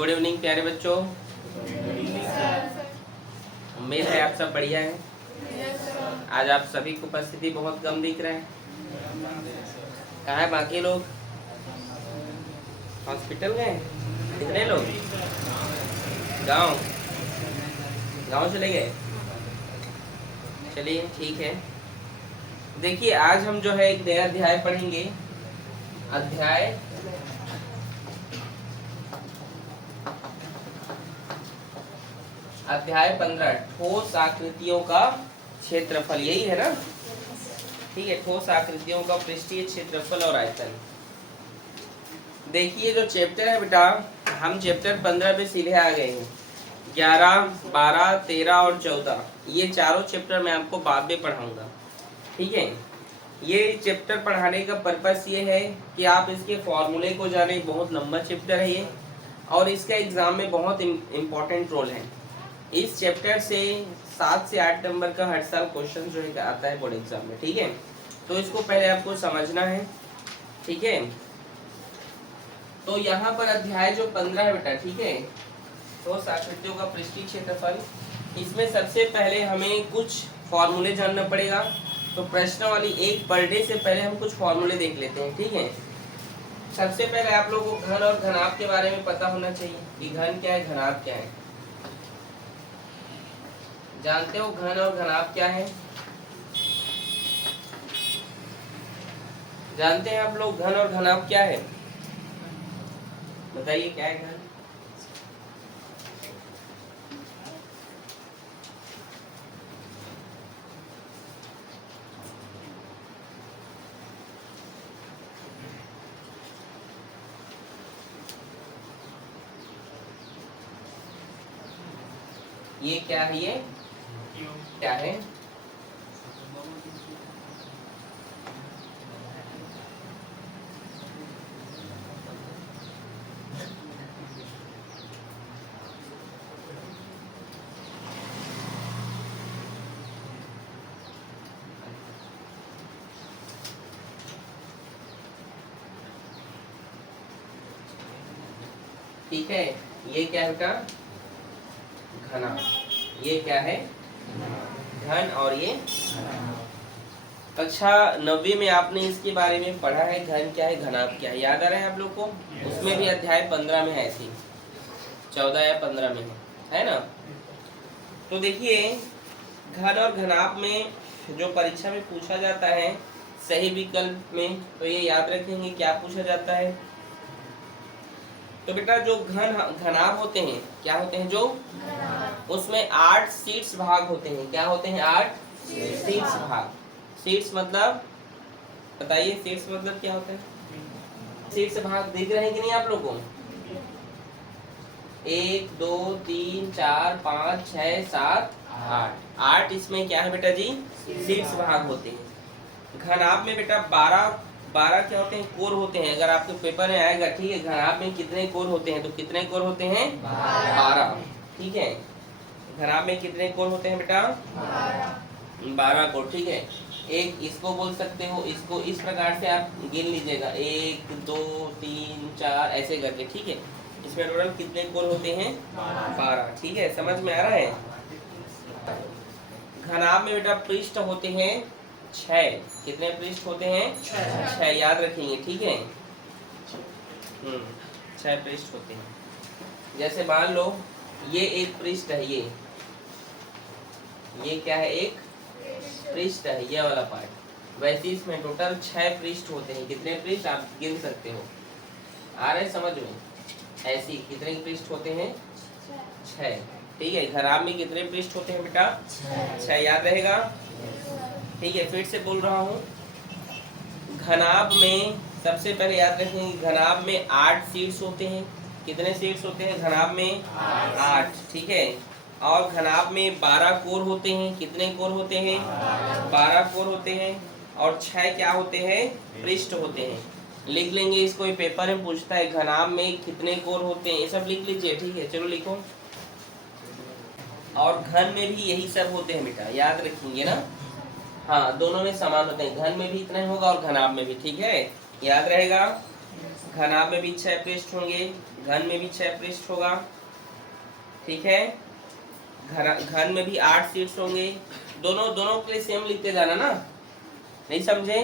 Good evening प्यारे बच्चों। उम्मीद है आप सब बढ़िया हैं। आज आप सभी की उपस्थिति बहुत कम दिख रहा है। कहाँ है बाकी लोग? हॉस्पिटल गए? कितने लोग? गांव गांव चले गए? चलिए ठीक है। देखिए आज हम जो है एक नया अध्याय पढ़ेंगे। अध्याय 15 ठोस आकृतियों का क्षेत्रफल, यही है ना? ठीक है, ठोस आकृतियों का पृष्ठीय क्षेत्रफल और आयतन। देखिए जो चैप्टर है बेटा, हम चैप्टर 15 पे सीधे आ गए हैं। 11, 12, 13 और 14 ये चारों चैप्टर मैं आपको बाद में पढ़ाऊंगा। ठीक है, ये चैप्टर पढ़ाने का पर्पस ये है कि आप इसके फॉर्मूले को जाने। बहुत लंबा चैप्टर है ये और इसका एग्जाम में बहुत इम्पोर्टेंट रोल है। इस चैप्टर से 7 से 8 नंबर का हर साल क्वेश्चन जो है आता है बोर्ड एग्जाम में। ठीक है, तो इसको पहले आपको समझना है। ठीक है, तो यहाँ पर अध्याय जो 15 है बेटा, ठीक है, ठोस आकृतियों का पृष्ठीय क्षेत्रफल। इसमें सबसे पहले हमें कुछ फॉर्मूले जानना पड़ेगा। तो प्रश्नावली 1 पढ़ने से पहले हम कुछ फॉर्मूले देख लेते हैं। ठीक है, सबसे पहले आप लोगों को घन और घनाभ के बारे में पता होना चाहिए कि घन क्या है, घनाभ क्या है। जानते हो घन और घनाभ क्या है? जानते हैं आप लोग घन और घनाभ क्या है? बताइए क्या है घन? ये क्या है? ये क्या है? ठीक है, ये क्या है बेटा? घना। ये क्या है? घन और ये कक्षा 9वीं में आपने इसके बारे में पढ़ा है, घन क्या है, घनाभ क्या है। याद आ रहा है आप लोग को? उसमें भी अध्याय 15 में है, ऐसी 14 या 15 में है ना? तो देखिए घन और घनाभ में जो परीक्षा में पूछा जाता है सही विकल्प में, तो ये याद रखेंगे क्या पूछा जाता है। तो बेटा जो घनाभ होते हैं, क्या होते हैं? जो उसमें 8 शीर्ष भाग होते हैं। क्या होते हैं? 8 शीर्ष भाग। शीर्ष मतलब बताइए, शीर्ष मतलब क्या होता है? शीर्ष भाग दिख रहे हैं कि नहीं आप लोगों को? 1 2 3 4 5 6 7 8 इसमें क्या है बेटा जी? शीर्ष भाग होते हैं। घनाभ में बेटा 12 क्या होते हैं? कोर होते हैं। अगर आपके पेपर में आएगा, ठीक है, घनाभ में कितने कोर होते हैं? तो कितने कोर होते हैं? 12। ठीक है, घनाभ में कितने कोर होते हैं बेटा? 12 कोर। ठीक है, एक इसको बोल सकते हो, इसको इस प्रकार से आप गिन लीजिएगा, 1 2 3 4 ऐसे करके। ठीक है, इसमें टोटल कितने कोर होते हैं? 12। ठीक है, समझ में आ रहा है? घनाभ में बेटा पृष्ठ होते हैं 6। कितने पृष्ठ होते हैं? 6 याद रखेंगे। ठीक है, 6 पृष्ठ होते हैं। जैसे मान लो ये एक पृष्ठ है, ये क्या है? एक पृष्ठ है, ये वाला पार्ट। वैसे इसमें टोटल 6 पृष्ठ होते हैं। कितने पृष्ठ आप गिन सकते हो? आ रहे समझ में? ऐसी कितने पृष्ठ होते हैं? 6। ठीक है, घनाभ में कितने पृष्ठ होते हैं बेटा? 6 याद रहेगा? ठीक है, फिर से बोल रहा हूँ। घनाभ में सबसे पहले याद रखेंगे, घनाभ में 8 शीर्ष होते हैं। कितने शीर्ष होते हैं घनाभ में? 8। ठीक है, और घनाभ में 12 कोर होते हैं। कितने कोर होते हैं? 12 कोर होते हैं। और 6 क्या होते हैं? पृष्ठ होते हैं। लिख लेंगे इसको, ये पेपर में पूछता है घनाभ में कितने कोर होते हैं, ये सब लिख लीजिए। ठीक है, चलो लिखो। और घन में भी यही सब होते हैं बेटा, याद रखेंगे ना? हाँ, दोनों में समान होते हैं। घन में भी इतना ही होगा और घनाभ में भी। ठीक है, याद रहेगा? घनाभ में भी 6 पृष्ठ होंगे, घन में भी 6 पृष्ठ होगा, ठीक है। घन में भी 8 शीट्स होंगे। दोनों दोनों के लिए सेम लिखते जाना ना, नहीं समझे?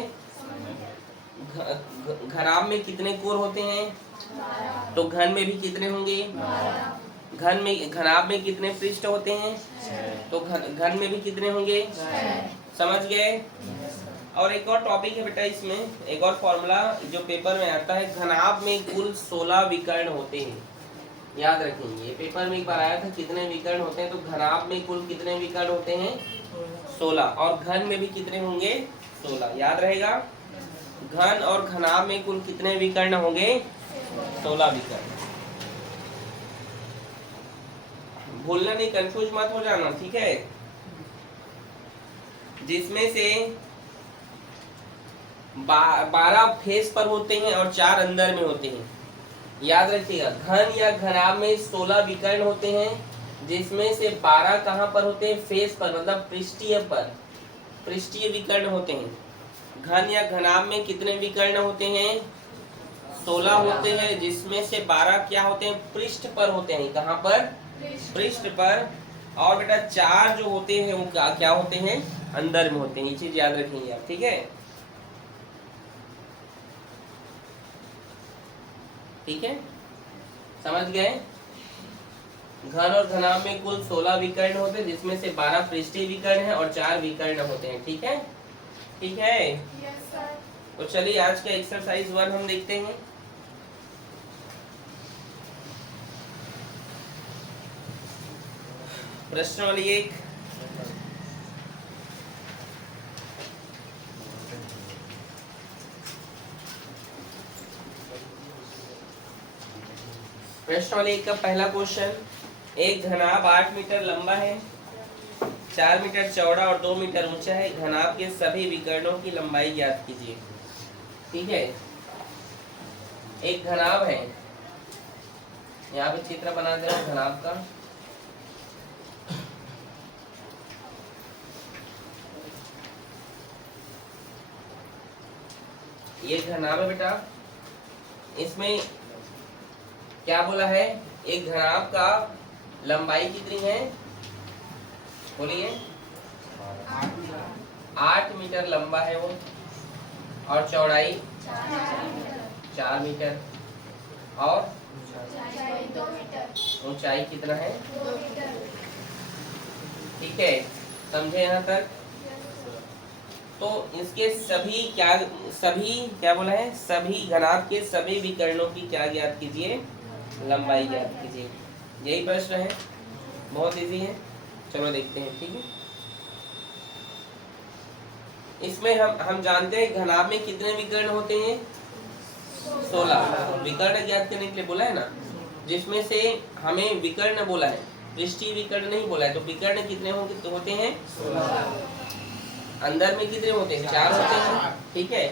घनाभ में कितने कोर होते हैं? तो घन में भी कितने होंगे? घनाभ में कितने पृष्ठ होते हैं? तो घन में भी कितने होंगे? समझ गए? और एक और टॉपिक है बेटा, इसमें एक और फॉर्मूला जो पेपर में आता है, घनाभ में कुल 16 विकर्ण होते हैं। याद रखेंगे, पेपर में एक बार आया था कितने विकर्ण होते हैं, तो घनाभ में कुल कितने विकर्ण होते हैं? 16। और घन में भी कितने होंगे? 16। याद रहेगा, घन और घनाभ में कुल कितने विकर्ण होंगे? 16 विकर्ण। भूलना नहीं, कंफ्यूज मत हो जाना, ठीक है। जिसमें से 12 फेस पर होते हैं और 4 अंदर में होते हैं। याद रखिएगा, घन या घनाभ में 16 विकर्ण होते हैं, जिसमें से 12 कहाँ पर होते हैं? फेस पर, मतलब पृष्ठीय पर, पृष्ठीय विकर्ण होते हैं। घन या घनाभ में कितने विकर्ण होते हैं? 16 होते हैं, जिसमें से 12 क्या होते हैं? पृष्ठ पर होते हैं। कहाँ पर? पृष्ठ पर। और बेटा 4 जो होते हैं वो क्या होते हैं? अंदर में होते हैं। ये चीज याद रखेंगे आप, ठीक है। ठीक है, समझ गए? घन और घनाभ में कुल 16 विकर्ण होते हैं, जिसमें से 12 पृष्ठीय विकर्ण है और 4 विकर्ण होते हैं, ठीक है। ठीक है, यस सर। तो चलिए आज का एक्सरसाइज 1 हम देखते हैं। प्रश्नावली 1, प्रश्नावली 1 का पहला क्वेश्चन, एक घनाभ 8 मीटर लंबा है, 4 मीटर चौड़ा और 2 मीटर ऊंचा है। घनाभ के सभी विकर्णों की लंबाई ज्ञात कीजिए। ठीक है, एक घनाभ है, यहाँ पे चित्र बना दे रहा हूं घनाभ का। ये घनाभ है बेटा, इसमें क्या बोला है? एक घनाभ का लंबाई कितनी है? बोलिए। 8 मीटर लंबा है वो, और चौड़ाई 4 मीटर, और ऊंचाई कितना है? 2 मीटर। ठीक है, समझे यहाँ तक? तो इसके सभी क्या बोला है? सभी घनाभ के सभी विकर्णों की क्या ज्ञात कीजिए? लंबाई ज्ञात कीजिए। यही प्रश्न है, बहुत इजी है। चलो देखते हैं, ठीक है। इसमें हम जानते हैं घनाभ में कितने विकर्ण होते हैं? 16 विकर्ण ज्ञात करने के लिए बोला है ना, जिसमें से हमें विकर्ण बोला है, पृष्ठीय विकर्ण नहीं बोला है। तो विकर्ण कितने होते हैं? 16। अंदर में कितने होते हैं? 4 होते हैं, ठीक है।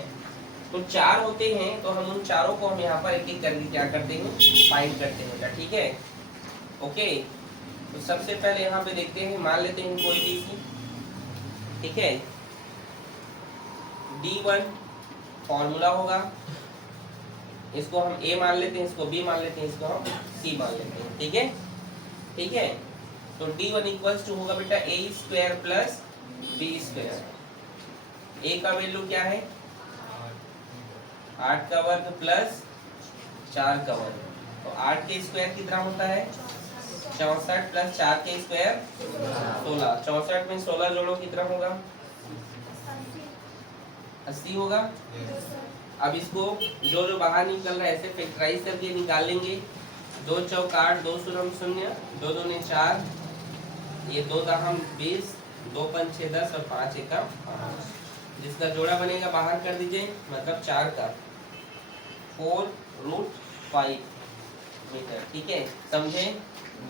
तो 4 होते हैं, तो हम उन चारों को हम यहाँ पर एक एक करके क्या करते हैं? फाइंड करते हैं, ठीक है। ओके, तो सबसे पहले यहाँ पे देखते हैं, मान लेते हैं कोई DC, ठीक है। D1 फॉर्मूला होगा, इसको हम A मान लेते हैं, इसको B मान लेते हैं, इसको हम C मान लेते हैं, ठीक है। ठीक है, तो D1 इक्वल्स टू होगा बेटा A square plus B square. A का वैल्यू क्या है? 8 का वर्ग प्लस 4 का वर्ग। तो 8 के स्क्वायर कितना होता है? 64 प्लस 4 के स्क्वायर 16। 64 में 16 जोड़ो, कितना होगा? 80 होगा। अब इसको जो जो बाहर निकल रहा है ऐसे फैक्टराइज करके निकालेंगे। 2 चौक 8, 2 शून्य 0, 2 दूनी 4, ये 2 दहम 20, 2 पंच 6 10 और 5 एकम 5। जिसका जोड़ा बनेगा बाहर कर दीजिए, मतलब 4 का 4√5 मीटर, ठीक है। समझे?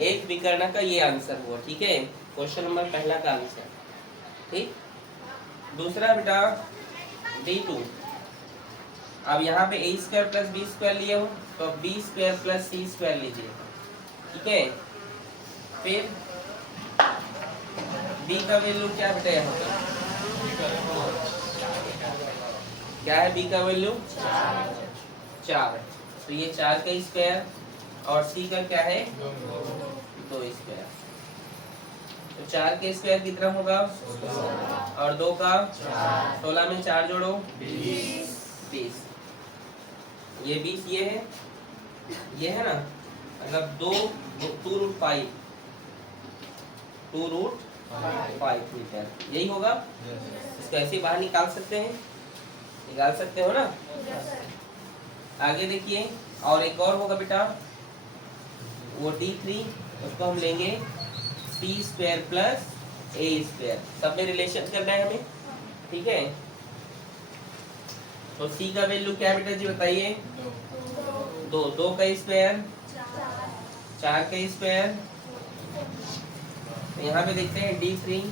एक विकर्ण का ये आंसर हुआ, ठीक है। क्वेश्चन नंबर पहला का आंसर, ठीक। दूसरा बेटा D2, अब यहाँ पे A square plus B square लिए हो, तो B square plus C square लीजिए, ठीक है। फिर B का वैल्यू क्या बेटा? यहाँ पर क्या है? B का वैल्यू 4। तो ये 4 का स्क्वायर और सी का क्या है 2 स्क्वायर। तो 4 के स्क्वायर कितना होगा और 2 का 16 में 4 जोड़ो 20। ये 20 ये है ना, मतलब 2√5 मीटर यही होगा। इसको ऐसे बाहर निकाल सकते हैं, निकाल सकते हो ना। आगे देखिए, और एक और होगा बेटा, वो D3, उसको हम लेंगे C² प्लस A²। सब में रिलेशन करना है हमें, ठीक है। तो C का वैल्यू क्या है बेटा जी बताइए? 2 का स्क्वायर 4 का स्क्वायर। तो यहाँ पे देखते हैं D3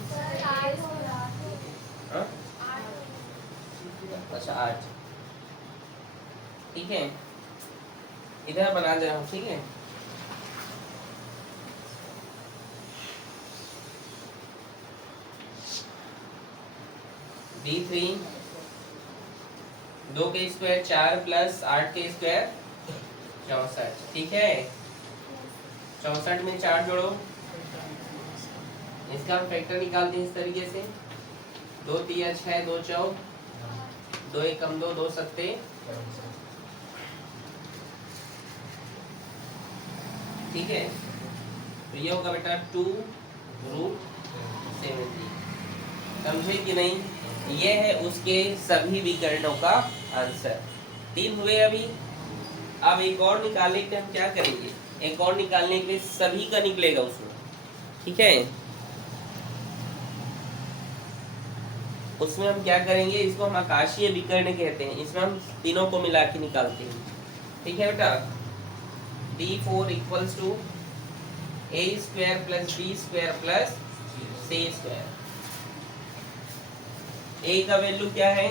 अच्छा 8, ठीक है। इधर बना दे रहा हूँ, ठीक है। D3 2 के स्क्वायर 4 प्लस 8 के स्क्वायर 64, ठीक है। 64 में 4 जोड़ो, इसका हम फैक्टर निकालते हैं इस तरीके से। 2 3 6 2 4 2 1 2 2 7, ठीक है। तो ये होगा बेटा 2√70। समझे कि नहीं? ये है उसके सभी विकर्णों का आंसर। 3 हुए अभी। अब एक और निकालने के हम क्या करेंगे, एक और निकालने के सभी का निकलेगा उसमें, ठीक है। उसमें हम क्या करेंगे, इसको हम आकाशीय विकर्ण कहते हैं। इसमें हम तीनों को मिला के निकालते हैं, ठीक है बेटा। D4 equals to A² plus B² plus C²। A का वैल्यू क्या है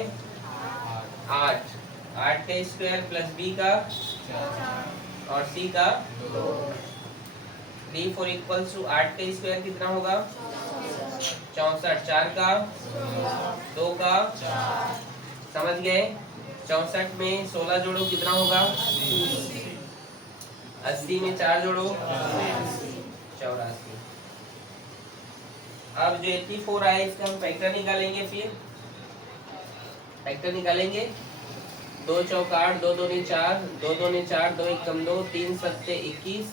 8 का स्क्वायर प्लस B का और C का 2। D4 इक्वल्स टू 8 का स्क्वायर कितना होगा 64, 4 का 2 का, समझ गए। 64 में 16 जोड़ो कितना होगा 80 में 4 जोड़ो 84। अब जो 84 आए इसका हम फैक्टर निकालेंगे। फिर फैक्टर निकालेंगे, 2 चौक 8, 2 दूनी 4, 2 दूनी 4, 2 1 2, 3 7 21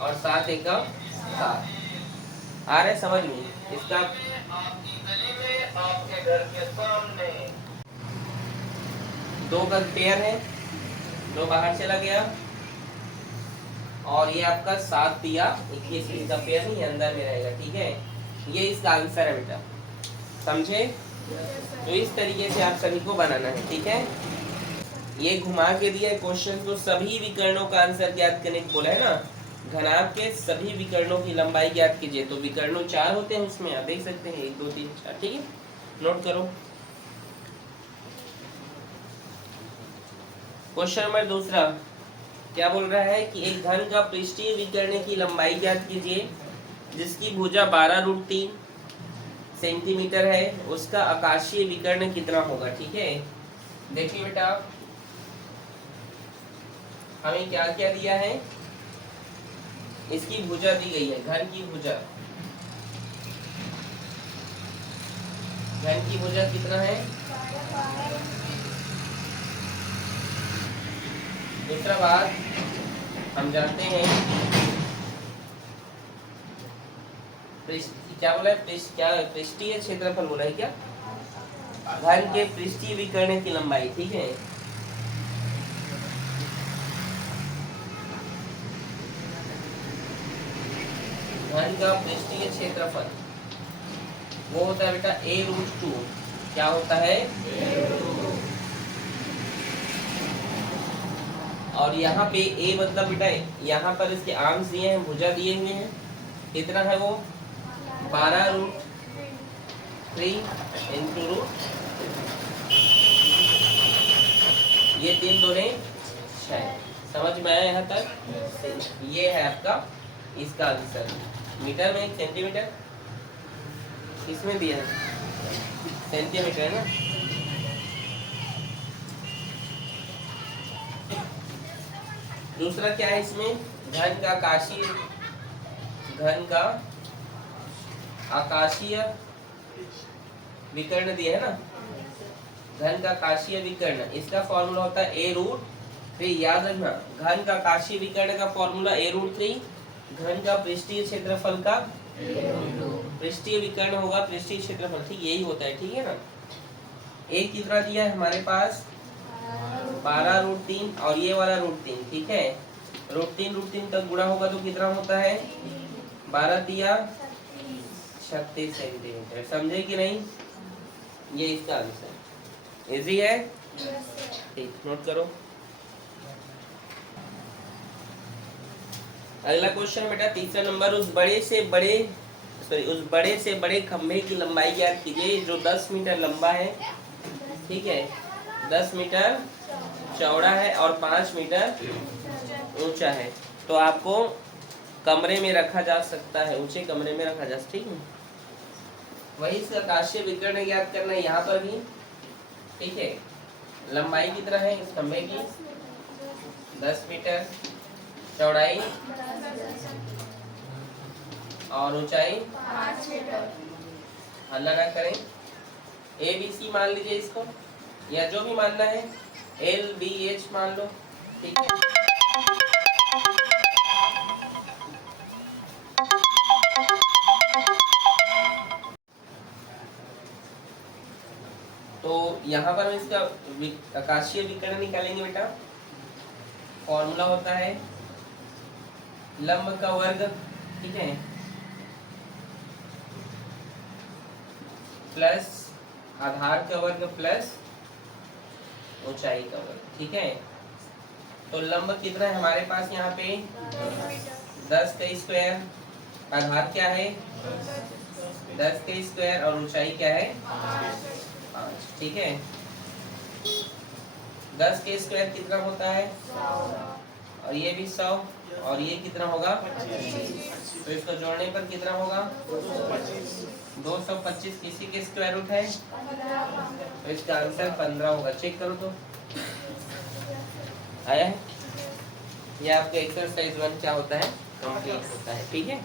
और 7 1 7। आ रहे समझ में? इसका आपके घर के सामने 2 का पेयर है, 2 बाहर चला गया और ये आपका 7 दिया 21, इसका पेयर नहीं अंदर में रहेगा, ठीक है। ये इसका आंसर है बेटा, समझे? तो इस तरीके से आप सभी को बनाना है, ठीक है। ये घुमा के दिया क्वेश्चन को, सभी विकर्णों का आंसर ज्ञात करने को बोला है ना। घनाभ के सभी विकर्णों की लंबाई ज्ञात कीजिए। तो विकर्णों 4 होते हैं उसमें, आप देख सकते हैं 1 2 3 4, ठीक है। नोट करो। क्वेश्चन नंबर दूसरा क्या बोल रहा है कि एक घन का पृष्ठीय विकर्ण की लंबाई ज्ञात कीजिए जिसकी भुजा 12√3 सेंटीमीटर है, उसका आकाशीय विकर्ण कितना होगा, ठीक है। देखिए बेटा, हमें क्या क्या दिया है, इसकी भुजा दी गई है, घन की भुजा। घन की भुजा कितना है, दूसरा बात हम जानते हैं क्या बोला है, क्या पृष्ठीय क्षेत्रफल बोला है क्या, घन के पृष्ठीय विकर्ण की लंबाई, ठीक है। घन का पृष्ठीय क्षेत्रफल वो होता है बेटा A√2। क्या होता है, और यहाँ पे A मतलब बेटा यहाँ पर इसके आर्म्स दिए हैं, भुजा दिए हुए हैं, कितना है वो 12√3 इंटू √, ये 3 दूने 6। समझ में आया यहाँ तक? ये है आपका इसका आंसर। मीटर में सेंटीमीटर इसमें दिया है, सेंटीमीटर है ना। दूसरा क्या है इसमें, घन का आकाशीय, घन का आकाशीय विकर्ण दिया है ना, घन का आकाशीय विकर्ण, इसका फॉर्मूला होता है a√3। याद रखना, घन का आकाशीय विकर्ण का फॉर्मूला a√3, घन का पृष्ठीय क्षेत्रफल का पृष्ठीय विकर्ण होगा पृष्ठीय क्षेत्रफल, ठीक यही होता है, ठीक है ना। एक कितना दिया है हमारे पास 12√3 और ये वाला √3, ठीक है। √3 तक गुणा होगा तो कितना होता है 12 तिया 36 सेंटीमीटर, समझे कि नहीं। ये इसका आंसर इजी है, ठीक नोट करो। अगला क्वेश्चन बेटा तीसरा नंबर, उस बड़े से बड़े खंभे की लंबाई ज्ञात कीजिए जो 10 मीटर लंबा है, ठीक है, 10 मीटर चौड़ा है और 5 मीटर ऊंचा है। तो आपको कमरे में रखा जा सकता है, ऊंचे कमरे में रखा जा सकता है, ठीक है। वही इसका आकाशीय विकर्ण ज्ञात करना है यहाँ पर भी, ठीक है। लंबाई कितना है इस खंभे की 10 मीटर, चौड़ाई और ऊंचाई 5 मीटर। हल्ला ना करें, ABC मान लीजिए इसको, या जो भी मानना है LBH मान लो, ठीक है। तो यहाँ पर हम इसका आकाशीय विकर्ण निकालेंगे बेटा। फॉर्मूला होता है लंब का वर्ग, ठीक है, प्लस आधार का वर्ग प्लस ऊंचाई का वर्ग, ठीक है। तो लंब कितना है हमारे पास यहाँ पे 10 का स्क्वायर, आधार क्या है 10 का स्क्वायर और ऊंचाई क्या है 5, ठीक है। 10 के स्क्वायर कितना होता है 100 और ये भी 100 और ये कितना होगा 25, तो इसको जोड़ने पर कितना होगा 225, किसी के स्क्वायर रूट है तो इसका आंसर 15 होगा। चेक करो तो आया है। ये आपका एक्सरसाइज 1 क्या होता है कंप्लीट होता है, ठीक है।